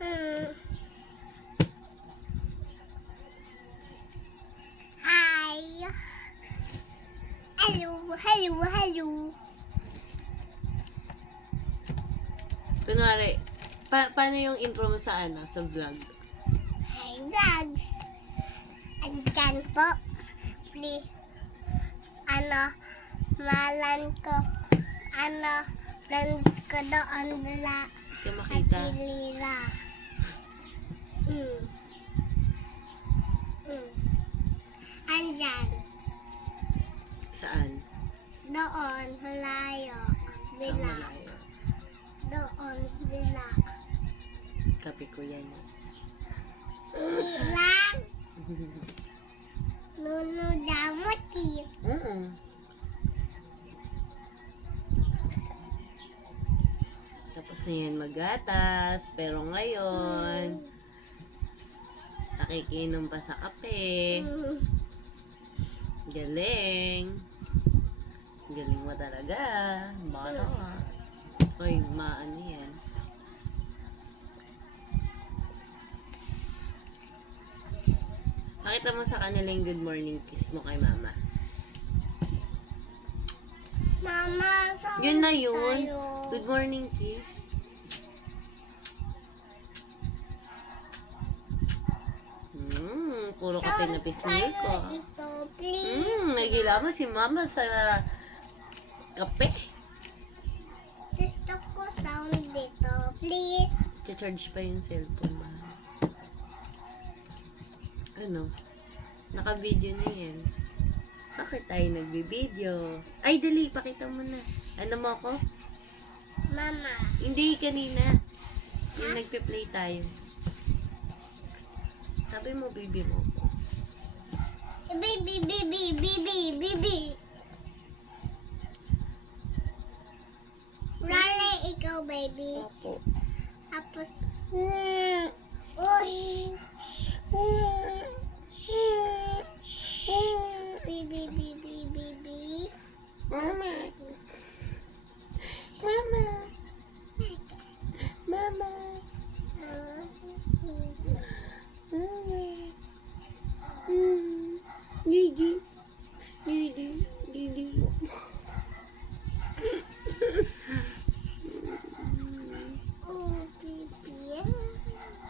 Hi. Hello. Kunwari, paano yung intro mo sa sa vlog? Hi, vlogs. Andyan po. Please. Malan ko. Friends ko doon nila. Hindi ka makita. Lila. Andyan. Saan? Doon. Malayo. Ang Nila. malayo. Doon. Nila. Kape ko yan. Nila. Nuno damuti. Tapos na yan magatas. Pero ngayon, nakikinom pa sa kape. Galing. Galing mo talaga. Baka nga. Uy, maano yan. Pakita mo sa kanila yung good morning kiss mo kay mama. Mama, saan Yun na yun. tayo? Good morning kiss. Puro kape na pisngi ko. Ito, please. Nagila mo si mama sa kape. Gusto ko sound dito, please. Charge pa yung cellphone mo. Ano? Naka-video na yan. Bakit tayo nagbi-video? Ay, dali, pakita mo na. Ano mo ako? Mama. Hindi, kanina. Yung nagpe-play tayo. Sabi mo, baby mo ko. Baby. Lale, ikaw, baby. Opo. Tapos, ush. Baby. Mama. Gigi. Oh, baby.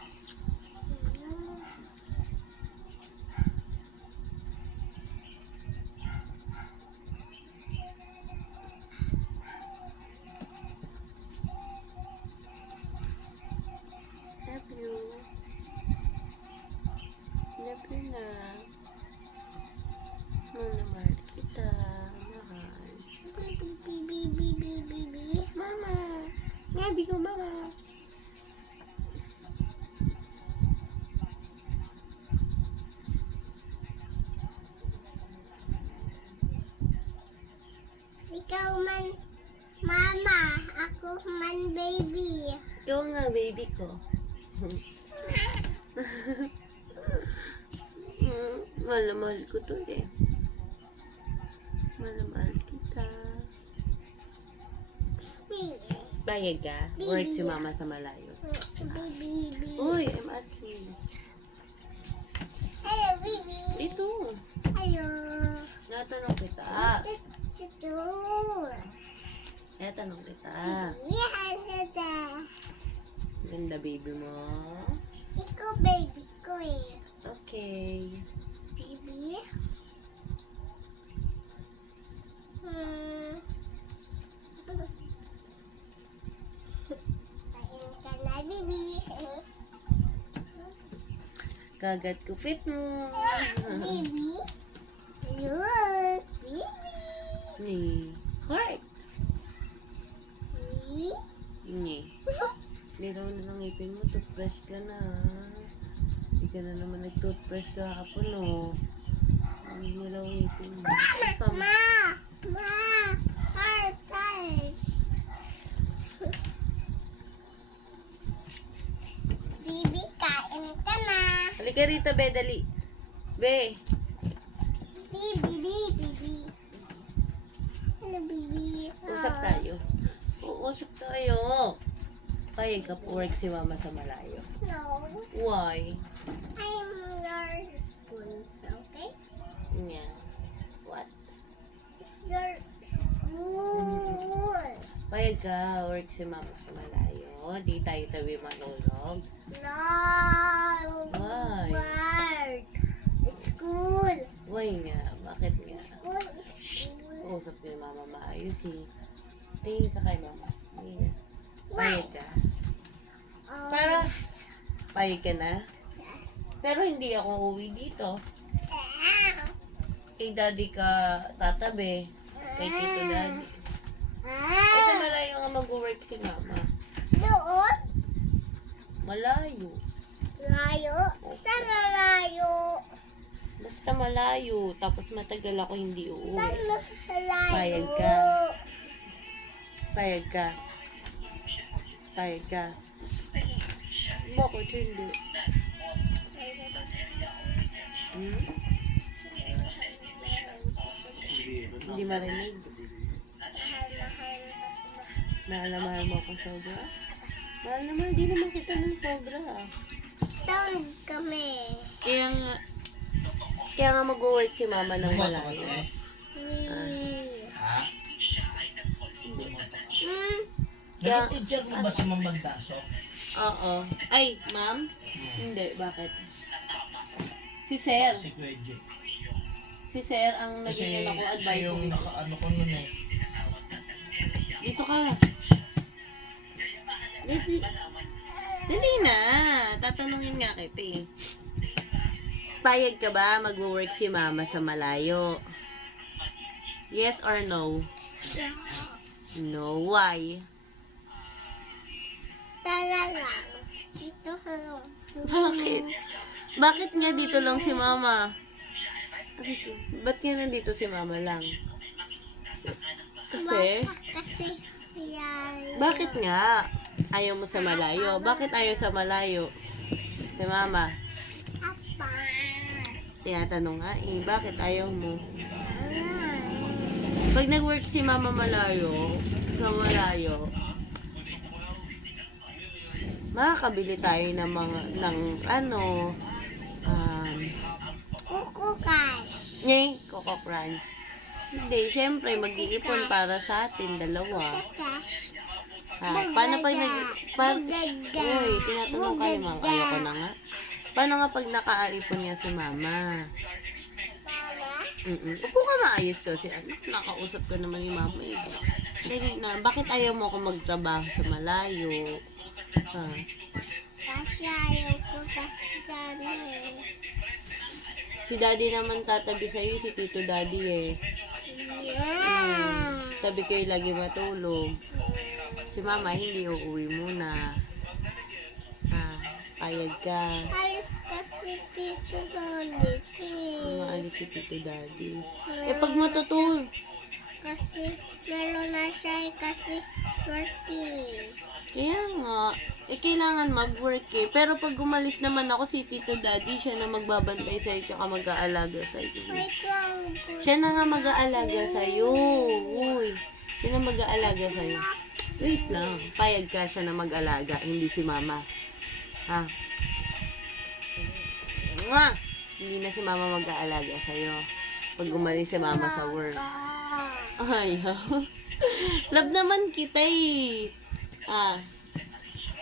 Love you. Love you na. Mahal kita. Mahal. Baby. Mama. Sabi ko, mama. Ikaw man, mama. Ako man, baby. Ikaw nga, baby ko. Mahal na mahal ko to eh. Mahal na mahal kita. Baby. Bayag ka? Work si mama sa malayo. Baby. Uy, I'm asking you. Hello, baby. Ito. Hello. Natanong kita. Tutu. Natanong kita. Yan, tata. Ganda baby mo. Ikaw, baby ko eh. Okay. Baby. Kain ka na, baby. Kagat kupit mo. Baby. Look, baby. Ni. Heart. Baby. Ni. Hindi naman na ngipin mo. Toothbrush ka na. Hindi ka na naman nag-toothbrush kahapon, no. Hindi mo lang ngipin mo. Basta mo. Ma. Heart. Baby, kain ka na. Halika rito, be. Dali. Be. Baby. Hello, baby. Usap tayo. Uusap tayo. Payag ka po work si mama sa malayo. No. Why? I'm your school. Okay? Yeah. What? It's your school. Payag ka work si mama sa malayo. Di tayo tabi manulog. No. Why? Word. It's school. Why nga? Bakit nga? School is school. Usap ko yung mama maayos eh. Tingin ka kay mama. Tingin ka. Payag ka. Oh, Para, payag ka na? Pero hindi ako uwi dito. Kay daddy ka tatabi. Kay tito daddy. Kasi malayo nga mag-work si mama. Doon? Malayo. Layo? Saan malayo? Basta malayo. Tapos matagal ako hindi uuwi. Saan malayo? Payag ka. Payag ka. Payag ka. Bakit hindi? Hmm? Hindi marinig. Mahal na mahal mo ako sobra? Mahal naman, di naman kita ng sobra. Sound kami. Kaya nga mag-work si mama ng malayo. Ha? Kaya- Nag-teacher mo ba si Ma'am Magdaso? Oo. Ay, ma'am? Hindi, bakit? Si Sir. Si Kuya J. Si Sir ang Kasi naging ako siya advisor. yung naka-ano ko nun eh. Dito ka. Dali na. Tatanungin nga kita eh. Payag ka ba mag-work si mama sa malayo? Yes or no? No. Why? Tara lang. Dito ka lang. Bakit? Bakit nga dito lang si mama? Ba't nga nandito si mama lang? Kasi? Kasi yan. Bakit nga? Ayaw mo sa malayo? Bakit ayaw sa malayo? Si mama. Apa? Tinatanong nga eh, bakit ayaw mo? Pag nag-work si mama malayo, sa malayo, makakabili tayo ng mga, Kukukas. Coco Crunch. Hindi, syempre, mag-iipon para sa atin, dalawa. Kukas. Paano pag Uy, tinatanong ka ni mama. Ayoko na nga. Paano nga pag nakaipon niya si mama? Mama? Upo ka maayos kasi. Nakausap ka naman ni mama eh. Dali na. Bakit ayaw mo ako magtrabaho sa malayo? Ha? Kasi ayaw ko kasi gano'n eh. Si daddy naman tatabi sa'yo, si tito daddy eh. Tabi kayo lagi matulog. Si mama hindi uuwi muna. Payag ka. Alis kasi dito galit eh. Maalis si tito daddy. Pag matutulog. Kasi meron na siya eh, kasi working. Kaya nga, kailangan mag-work eh. Pero pag umalis naman ako, si Tito Daddy, siya na magbabantay sa'yo, tsaka mag-aalaga sa'yo. Wait lang. Siya na nga mag-aalaga sa'yo. Uy, siya na mag-aalaga sa'yo. Wait lang, payag ka siya na mag-alaga, hindi si mama. Ha? Nga! Hindi na si mama mag-aalaga sa'yo. Pag umalis si mama sa work. Ayaw. Love naman kita eh.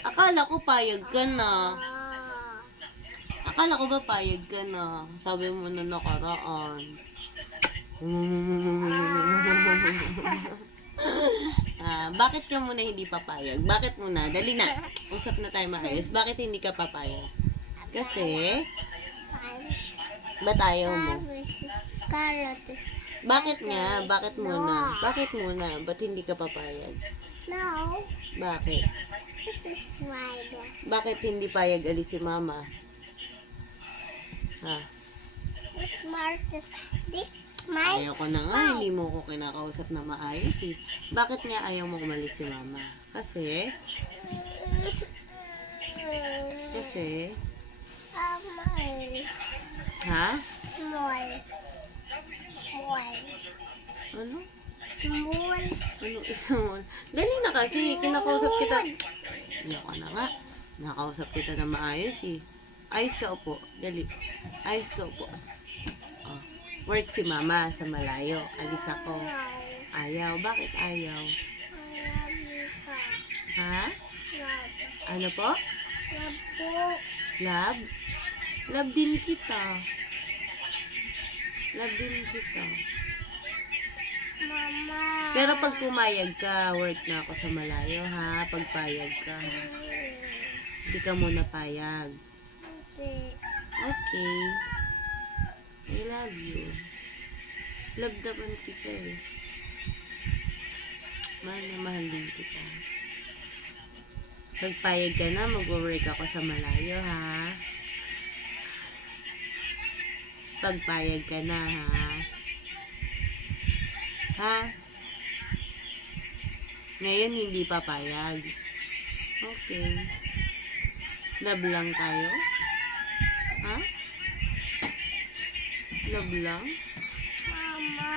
Akala ko payag ka na. Akala ko ba payag ka na? Sabi mo na nakaraan. Bakit ka muna hindi papayag? Bakit muna? Dali na. Usap na tayo maayos. Bakit hindi ka papayag? Kasi, ba't ayaw mo? Bakit nga? Bakit muna? Bakit muna? Ba't hindi ka papayag? No, Bakit? this is why Bakit hindi payag alis si mama? Ha? the smartest. This my Ayaw ko na nga, hindi mo ko kinakausap na maayos eh. Bakit nga ayaw mo umalis si mama? Kasi, ha? small. Ano? Small. Ano isang? Dali na kasi, kinakausap kita. Iyak ka na nga. Nakausap kita na maayos eh. Ayos ka upo. Dali. Ayos ka upo. Oh. Work si mama sa malayo. Alis ako. Ayaw. Bakit ayaw? Ha? Ano po? Love? Love din kita. Love din kita. Mama. Pero pag pumayag ka, work na ako sa malayo ha. Pagpayag ka. Hindi ka muna payag. Okay. I love you. Love naman kita eh. Mahal na mahal din kita. Pagpayag ka na, mag-work ako sa malayo ha. Pagpayag ka na ha. Ha? Ngayon hindi papayag. Okay. Love lang tayo? Ha? Love lang? Mama.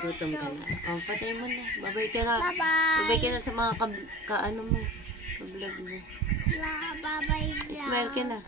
Gutom ka na. Oh, patay mo na. Babay ka na. Bye-bye. Babay ka na sa mga ka-ano mo. Ka-vlog mo. Bye-bye. Smile ka na.